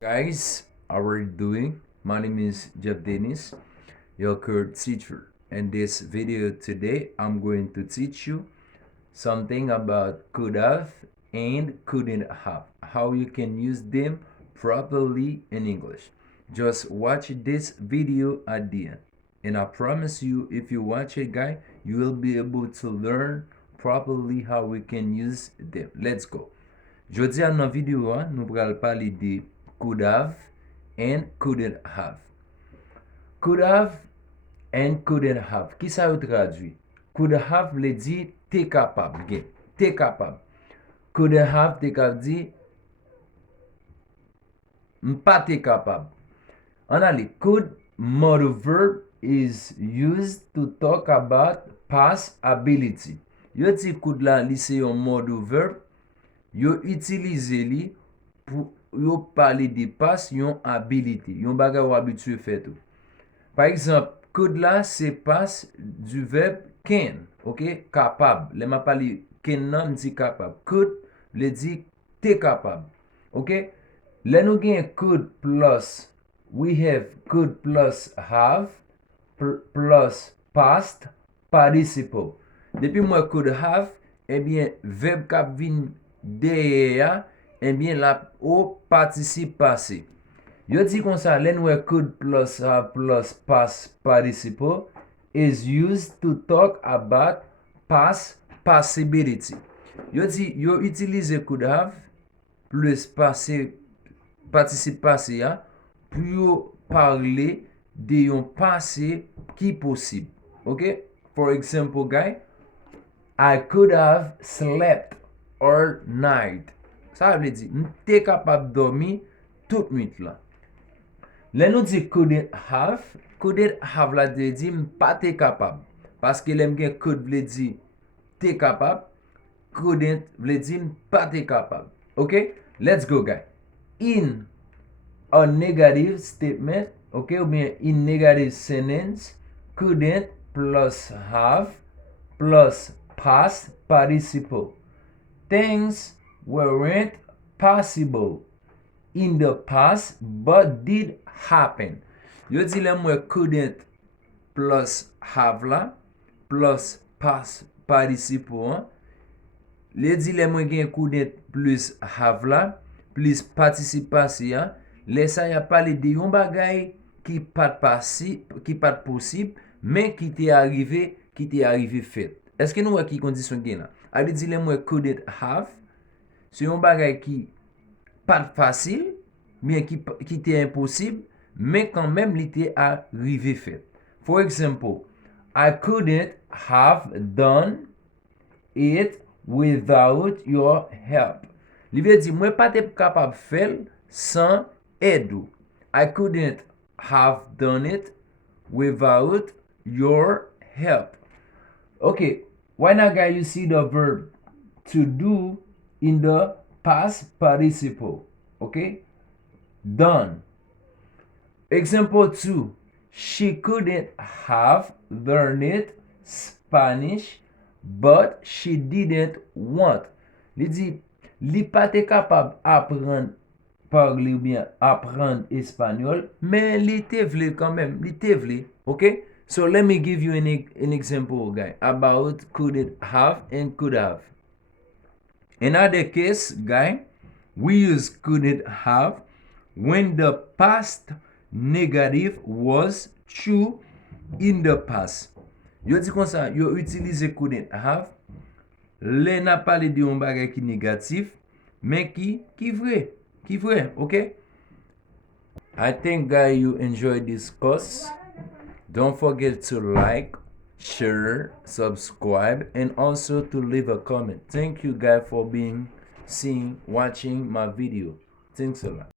Guys, how are you doing? My name is Jeff Dennis, your current teacher. In this video today, I'm going to teach you something about could have and couldn't have, how you can use them properly in English. Just watch this video at the end. And I promise you, if you watch it, guy, you will be able to learn properly how we can use them. Let's go. Jodi an nan video an, nou pral pale de could have and couldn't have. Could have and couldn't have. Ki sa yo tradwi? Could have vle di te kapab gen. Te kapab. Couldn't have te kap di mpa te kapab. An ale, could modal verb is used to talk about past ability. Yo ti could la li se yon modal verb, yo itilize li pou yo pale de past yon ability. Yon bagay ou habitue fet ou. Par exemple, could la se passe du verbe can, ok? Kapab. Le ma pale can nan di kapab. Could le di te kapab, ok? Le nou gen could plus, we have could plus have plus past participle. Depi mwen could have, ebyen verb kap vin deye ya, ebyen la ou participe passé. Yo di kon sa, len we could plus have plus past participle is used to talk about past possibility. Yo di, yo utilize could have plus passé, participe passé ya, pou yo parle de yon passé ki posib. Ok? For example, guy, I could have slept all night. Sa vle di, mte kapab dormi tout nuit la. Le nou di couldn't have la de di mpa te kapab. Paske lem gen could vle di te kapab, couldn't vle di mpa te kapab. Ok? Let's go, guy. In a negative statement, ok, ou bien in negative sentence, couldn't plus have plus past participle. Things weren't possible in the past but did happen. Yo di le mwen couldn't plus have la plus past participle. Le di le mwen gen couldn't plus have la plus participasi ya. Le sa ya pale de yon bagay ki pat posib men ki te arrive fet. Eske nou wè ki kondisyon gen la? A li di le mwen couldn't have, se yon bagay ki pat fasil, men ki te imposib, men kan menm li te arrive fet. For example, I couldn't have done it without your help. Li ve di, mwen pa te kapab fel san edou. I couldn't have done it without your help. Okay, why not, guys, you see the verb to do in the past participle. Okay? Done. Example 2. She couldn't have learned Spanish, but she didn't want. Li di, li pa te kapab apprendre parler ou bien apprendre espagnol, mais li te vle quand même. Li te vle. Okay? So let me give you an example, guy, about couldn't have and could have. In other case, guy, we use couldn't have when the past negative was true in the past. Yo di kon sa, yo utilize couldn't have, le na pale de yon bagay ki negatif, men ki vre, okay? I think, guys, you enjoyed this course. Don't forget to like, share, subscribe, and also to leave a comment. Thank you, guys, for watching my video. Thanks a lot.